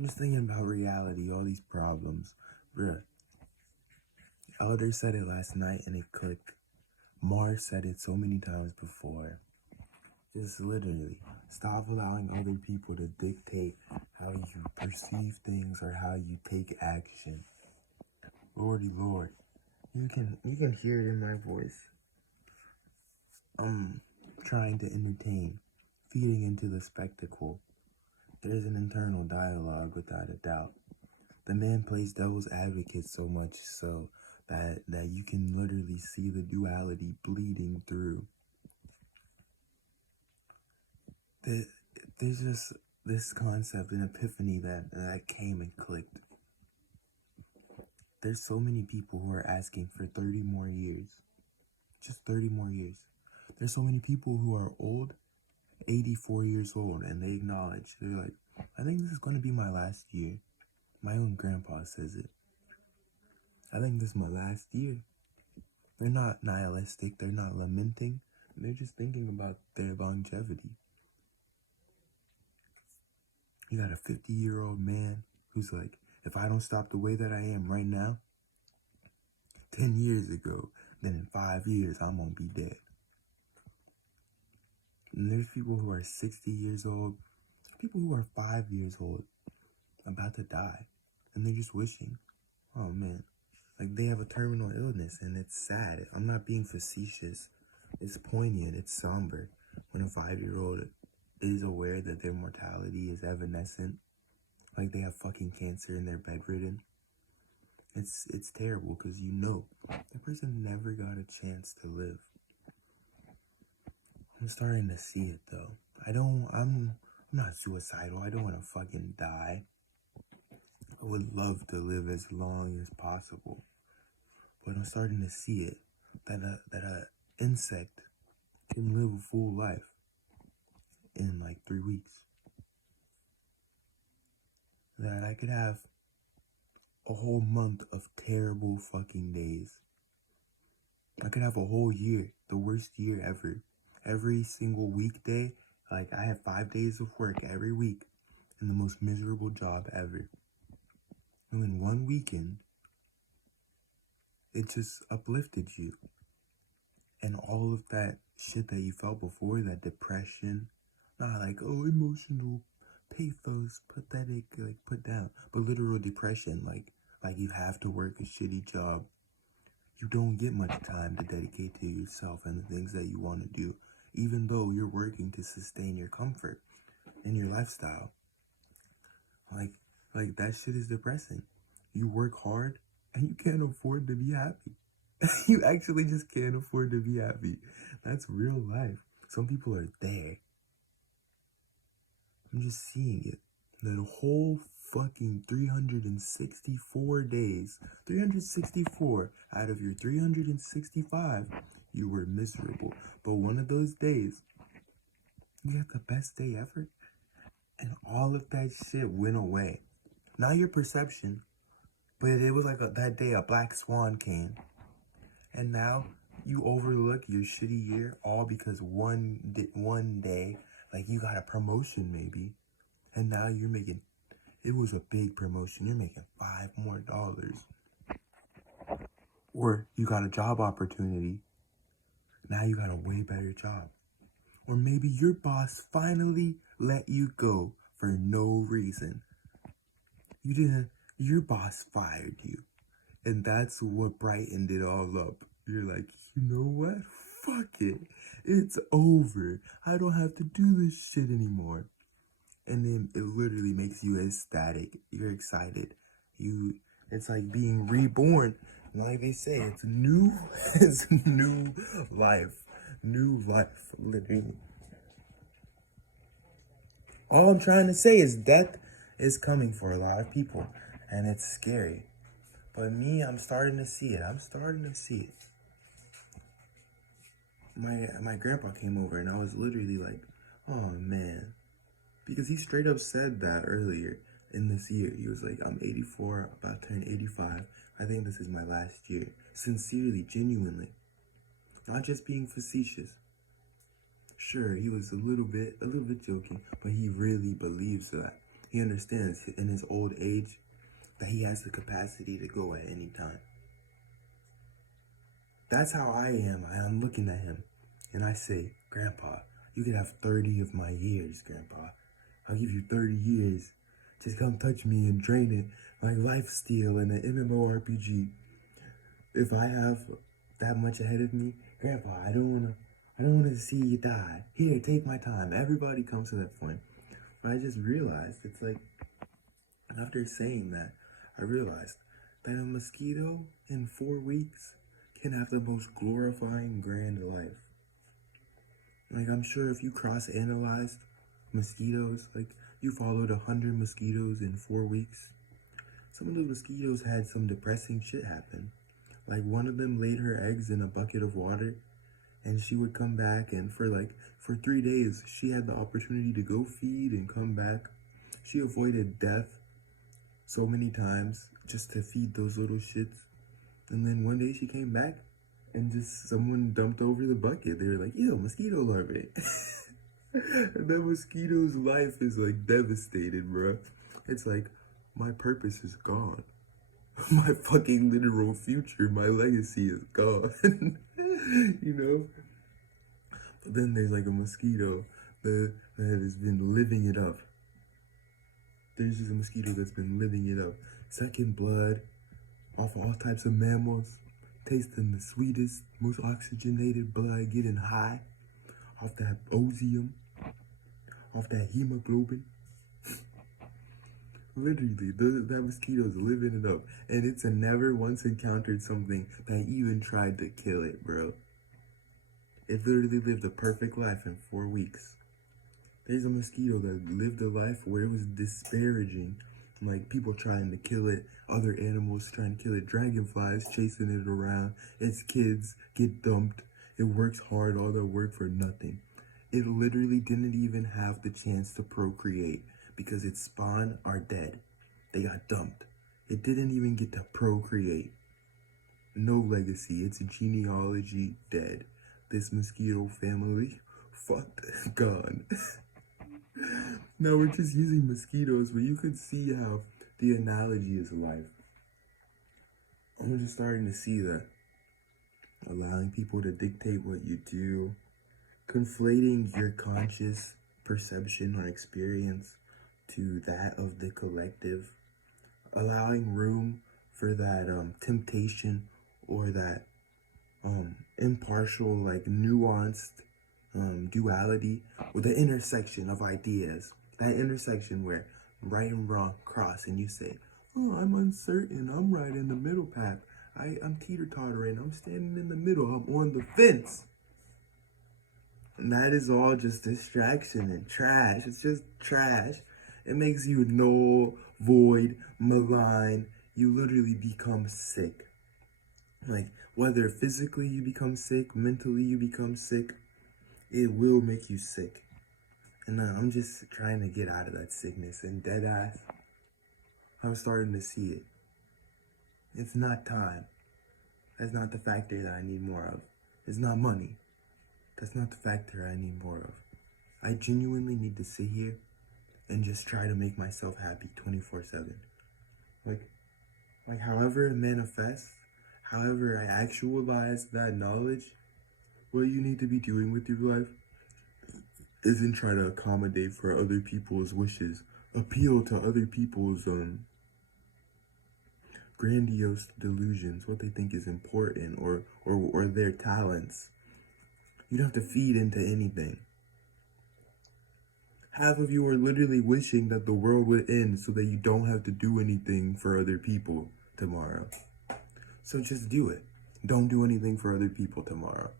I'm just thinking about reality, all these problems. Bruh, Elder said it last night and it clicked. Mars said it so many times before. Just literally, stop allowing other people to dictate how you perceive things or how you take action. Lordy Lord, you can hear it in my voice. I'm trying to entertain, feeding into the spectacle. There's an internal dialogue without a doubt. The man plays devil's advocate so much so that you can literally see the duality bleeding through. There's just this concept, an epiphany that came and clicked. There's so many people who are asking for 30 more years. Just 30 more years. There's so many people who are old, 84 years old, and they acknowledge, they're like, I think this is going to be my last year. My own grandpa says it. I think this is my last year. They're not nihilistic, they're not lamenting, they're just thinking about their longevity. You got a 50-year-old man who's like, if I don't stop the way that I am right now, 10 years ago, then in 5 years, I'm gonna be dead. And there's people who are 60 years old, people who are 5 years old, about to die, and they're just wishing, oh man, like they have a terminal illness, and it's sad. I'm not being facetious. It's poignant, it's somber, when a 5-year-old is aware that their mortality is evanescent, like they have fucking cancer and they're bedridden. It's terrible because you know that person never got a chance to live. I'm starting to see it though. I'm not suicidal. I don't want to fucking die. I would love to live as long as possible. But I'm starting to see it, that a insect can live a full life in like 3 weeks. That I could have a whole month of terrible fucking days. I could have a whole year, the worst year ever. Every single weekday, like I have 5 days of work every week and the most miserable job ever. And in one weekend, it just uplifted you. And all of that shit that you felt before, that depression, not like, oh, emotional pathos, pathetic, like put down, but literal depression, like you have to work a shitty job. You don't get much time to dedicate to yourself and the things that you want to do, even though you're working to sustain your comfort and your lifestyle. Like that shit is depressing. You work hard and you can't afford to be happy. You actually just can't afford to be happy. That's real life. Some people are there. I'm just seeing it. The whole fucking 364 days, 364 out of your 365, you were miserable. But one of those days, you had the best day ever, and all of that shit went away. Not your perception, but it was like that day a black swan came. And now you overlook your shitty year all because one day, like you got a promotion maybe, and now you're making, it was a big promotion, you're making $5 more. Or you got a job opportunity, now you got a way better job. Or maybe your boss finally let you go for no reason. Your boss fired you. And that's what brightened it all up. You're like, you know what? Fuck it. It's over. I don't have to do this shit anymore. And then it literally makes you ecstatic. You're excited. It's like being reborn. Like they say, it's new life. New life, literally. All I'm trying to say is death is coming for a lot of people. And it's scary. But me, I'm starting to see it. My grandpa came over and I was literally like, oh man. Because he straight up said that earlier in this year. He was like, I'm 84, about to turn 85. I think this is my last year. Sincerely, genuinely. Not just being facetious. Sure, he was a little bit joking, but he really believes that. He understands in his old age that he has the capacity to go at any time. That's how I am. I'm looking at him and I say, Grandpa, you could have 30 of my years, Grandpa. I'll give you 30 years. Just come touch me and drain it like life steal in an MMORPG. If I have that much ahead of me, Grandpa, I don't wanna see you die. Here, take my time. Everybody comes to that point. But I just realized, it's like, after saying that, I realized that a mosquito in 4 weeks can have the most glorifying grand life. Like, I'm sure if you cross-analyzed mosquitoes, like you followed 100 mosquitoes in 4 weeks, some of those mosquitoes had some depressing shit happen. Like, one of them laid her eggs in a bucket of water, and she would come back, and for 3 days, she had the opportunity to go feed and come back. She avoided death so many times just to feed those little shits. And then one day she came back, and just someone dumped over the bucket. They were like, ew, mosquito larvae. And that mosquito's life is like devastated, bro. It's like, my purpose is gone. My fucking literal future, my legacy is gone. You know? But then there's like a mosquito that has been living it up. There's just a mosquito that's been living it up. Sucking blood off of all types of mammals. Tasting the sweetest, most oxygenated blood. Getting high off that osium. Off that hemoglobin. Literally, that mosquito's living it up. And it's a never once encountered something that even tried to kill it, bro. It literally lived a perfect life in 4 weeks. There's a mosquito that lived a life where it was disparaging. Like, people trying to kill it, other animals trying to kill it, dragonflies chasing it around, its kids get dumped. It works hard, all that work for nothing. It literally didn't even have the chance to procreate because its spawn are dead. They got dumped. It didn't even get to procreate. No legacy. Its genealogy dead. This mosquito family fucked, gone. Now we're just using mosquitoes, but you could see how the analogy is life. I'm just starting to see that. Allowing people to dictate what you do. Conflating your conscious perception or experience to that of the collective, allowing room for that temptation or that impartial, like nuanced duality with the intersection of ideas, that intersection where right and wrong cross and you say, oh, I'm uncertain, I'm right in the middle path, I'm teeter-tottering, I'm standing in the middle, I'm on the fence. And that is all just distraction and trash. It's just trash. It makes you null, void, malign. You literally become sick. Like, whether physically you become sick, mentally you become sick, it will make you sick. And I'm just trying to get out of that sickness. And dead ass, I'm starting to see it. It's not time. That's not the factor that I need more of. It's not money. That's not the factor I need more of. I genuinely need to sit here and just try to make myself happy 24/7. Like however it manifests, however I actualize that knowledge, what you need to be doing with your life isn't try to accommodate for other people's wishes, appeal to other people's grandiose delusions, what they think is important, or their talents. You don't have to feed into anything. Half of you are literally wishing that the world would end so that you don't have to do anything for other people tomorrow. So just do it. Don't do anything for other people tomorrow.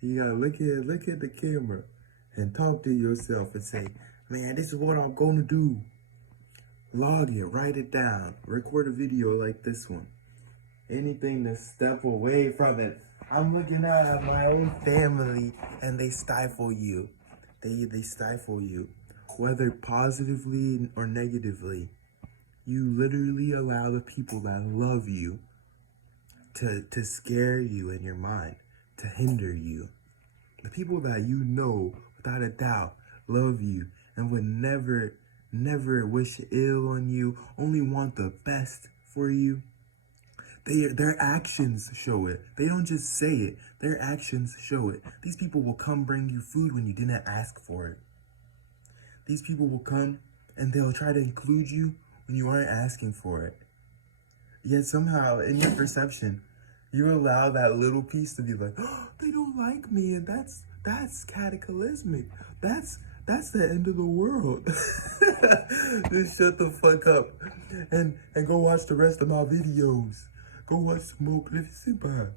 You gotta look at the camera and talk to yourself and say, man, this is what I'm gonna do. Log it, write it down, record a video like this one. Anything to step away from it. I'm looking at my own family and they stifle you. They stifle you. Whether positively or negatively, you literally allow the people that love you to scare you in your mind, to hinder you. The people that you know, without a doubt, love you and would never never wish ill on you, only want the best for you. Their actions show it. They don't just say it. Their actions show it. These people will come bring you food when you didn't ask for it. These people will come and they'll try to include you when you aren't asking for it. Yet somehow, in your perception, you allow that little piece to be like, oh, they don't like me, and that's cataclysmic. That's the end of the world. Just shut the fuck up and go watch the rest of my videos. Go watch some more Magnificent.